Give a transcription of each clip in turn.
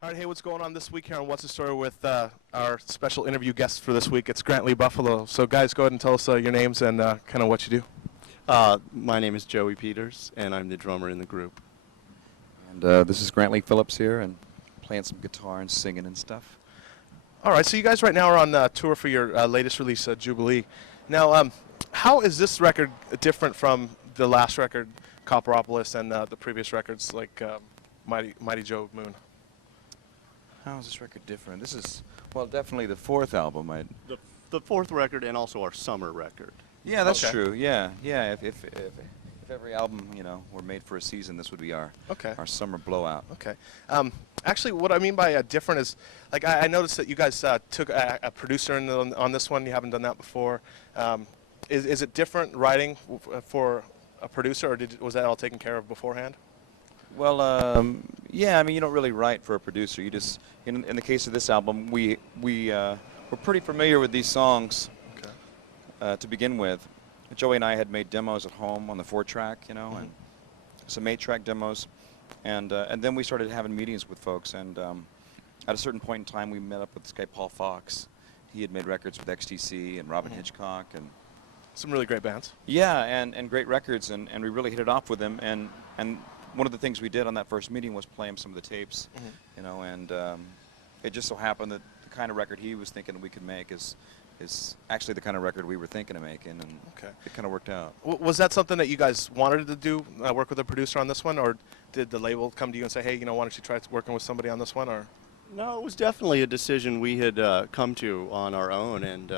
All right, hey, what's going on this week here on What's the Story with our special interview guest for this week? It's Grantley Buffalo. So, guys, go ahead and tell us your names and kind of what you do. My name is Joey Peters, and I'm the drummer in the group. And this is Phillips here, and playing some guitar and singing and stuff. All right, so you guys right now are on tour for your latest release, Jubilee. Now, how is this record different from the last record, Copperopolis, and the previous records like Mighty Joe Moon? How is this record different? This is, well, definitely the fourth album. The fourth record and also our summer record. Yeah, that's Okay. true. Yeah. If every album, were made for a season, this would be our summer blowout. Okay. Actually, what I mean by different is, like, I noticed that you guys took a producer on this one. You haven't done that before. Is it different writing for a producer, or was that all taken care of beforehand? Well, yeah. I mean, you don't really write for a producer. You just, in the case of this album, we're pretty familiar with these songs to begin with. Joey and I had made demos at home on the 4-track, and some 8-track demos, and then we started having meetings with folks. And at a certain point in time, we met up with this guy Paul Fox. He had made records with XTC and Robin Hitchcock and Some really great bands. yeah, and great records, and we really hit it off with him. And one of the things we did on that first meeting was play him some of the tapes, and it just so happened that the kind of record he was thinking we could make is actually the kind of record we were thinking of making, and it kind of worked out. Was that something that you guys wanted to do, work with a producer on this one, or did the label come to you and say, hey, why don't you try working with somebody on this one? Or No, it was definitely a decision we had come to on our own, and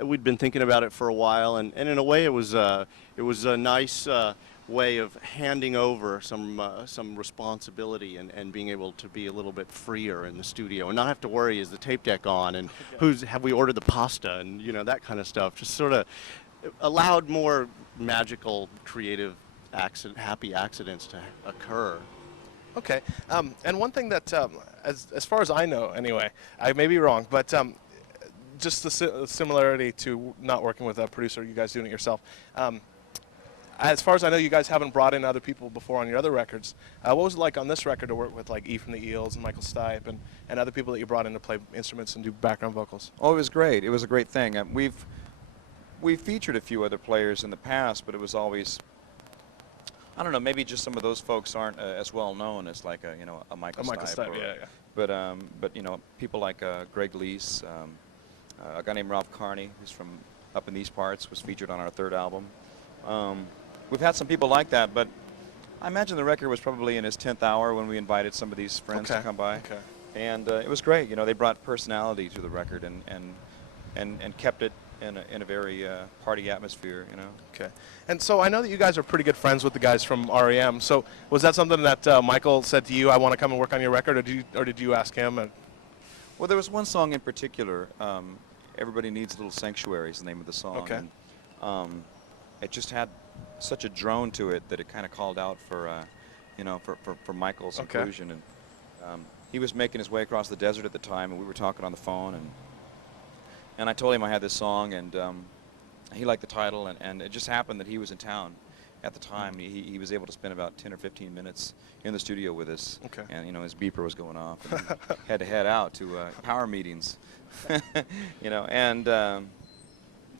we'd been thinking about it for a while, and in a way it was a nice way of handing over some responsibility and being able to be a little bit freer in the studio and not have to worry, is the tape deck on, and have we ordered the pasta, and that kind of stuff. Just sort of allowed more magical, creative, happy accidents to occur. Okay, and one thing that, as far as I know anyway, I may be wrong, but just the similarity to not working with a producer, you guys doing it yourself. As far as I know, you guys haven't brought in other people before on your other records. What was it like on this record to work with like E from the Eels and Michael Stipe and other people that you brought in to play instruments and do background vocals? Oh, it was great. It was a great thing. We've featured a few other players in the past, but it was always, I don't know, maybe just some of those folks aren't as well known as like a Michael Stipe. Yeah. But people like Greg Leese, a guy named Ralph Carney, who's from up in these parts, was featured on our third album. We've had some people like that, but I imagine the record was probably in its 10th hour when we invited some of these friends to come by. Okay. And it was great. They brought personality to the record and kept it in a very party atmosphere. Okay. And so I know that you guys are pretty good friends with the guys from REM. So was that something that Michael said to you, I want to come and work on your record, or did you ask him? Well, there was one song in particular, Everybody Needs a Little Sanctuary is the name of the song. Okay. And, it just had such a drone to it that it kind of called out for Michael's inclusion. And he was making his way across the desert at the time, and we were talking on the phone, and I told him I had this song, and he liked the title, and it just happened that he was in town at the time. He was able to spend about 10 or 15 minutes in the studio with us. Okay. And his beeper was going off, and he had to head out to power meetings.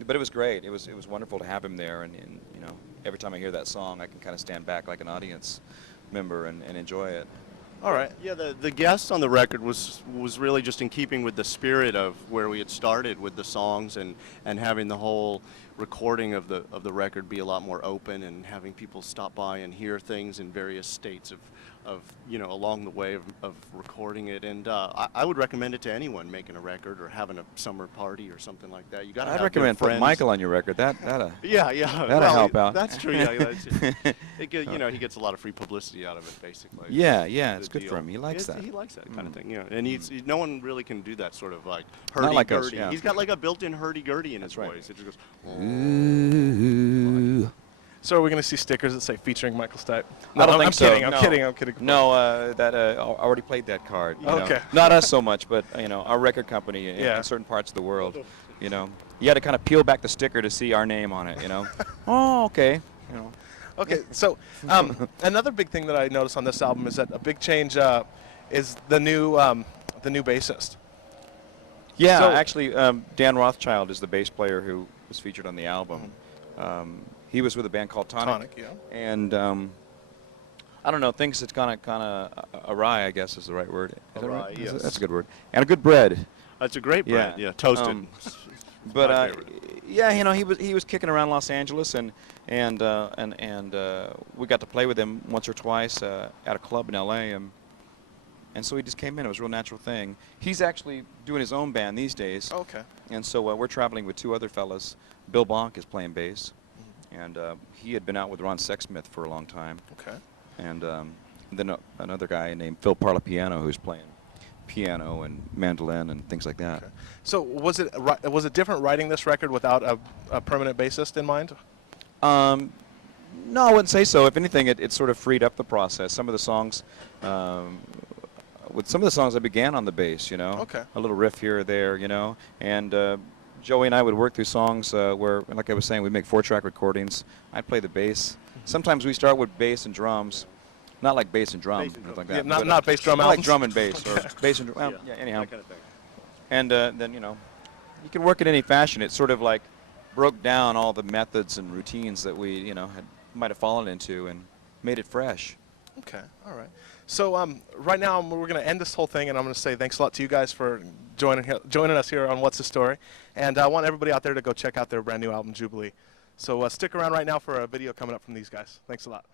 But it was great. It was wonderful to have him there, and every time I hear that song, I can kind of stand back like an audience member and enjoy it. All right. Yeah, the guest on the record was really just in keeping with the spirit of where we had started with the songs, and having the whole recording of the record be a lot more open, and having people stop by and hear things in various states of along the way of recording it. And I would recommend it to anyone making a record or having a summer party or something like that. You got to. I'd recommend putting Michael on your record. That'll help out. That's true. Yeah, he gets a lot of free publicity out of it, basically. Yeah, it's good for him. He likes that. He likes that kind of thing. And no one really can do that sort of like Not like us, hurdy-gurdy. yeah. He's got like a built-in hurdy-gurdy in his right. voice. It just goes. Ooh. So are we going to see stickers that say featuring Michael Stipe? I don't think I'm so. kidding. I'm No. kidding. I'm kidding. No, I already played that card. Okay. Not us so much, but our record company in certain parts of the world. You had to kind of peel back the sticker to see our name on it. Oh, okay. Okay, so another big thing that I noticed on this album is that a big change is the new bassist. Yeah, So- actually, Dan Rothschild is the bass player who was featured on the album. He was with a band called Tonic. Tonic, yeah. And I don't know, things that's kind of awry, I guess is the right word. Is that Awry, right? yes. That's a good word. And a good bread. That's a great bread. Yeah. Yeah, toasted. But my favorite. yeah, you know, he was kicking around Los Angeles, and we got to play with him once or twice at a club in L.A. And so he just came in. It was a real natural thing. He's actually doing his own band these days. Okay. And so we're traveling with two other fellas. Bill Bonk is playing bass, and he had been out with Ron Sexsmith for a long time. Okay. And then another guy named Phil Parlapiano who's playing piano and mandolin and things like that. Okay. So was it different writing this record without a permanent bassist in mind? No, I wouldn't say so. If anything, it sort of freed up the process. Some of the songs, with some of the songs I began on the bass, you know. Okay. A little riff here or there, you know. And Joey and I would work through songs where, like I was saying, we'd make 4-track recordings. I'd play the bass. Sometimes we start with bass and drums. Not like bass and drum, Bass and drum. like Yeah, that. not bass drum not like albums. drum and bass, or bass and drum. Well, yeah, anyhow. That kind of thing. And then, you know, you can work it any fashion. It sort of like broke down all the methods and routines that we, you know, might have fallen into and made it fresh. Okay, all right. So right now we're going to end this whole thing, and I'm going to say thanks a lot to you guys for joining us here on What's the Story. And I want everybody out there to go check out their brand new album, Jubilee. So stick around right now for a video coming up from these guys. Thanks a lot.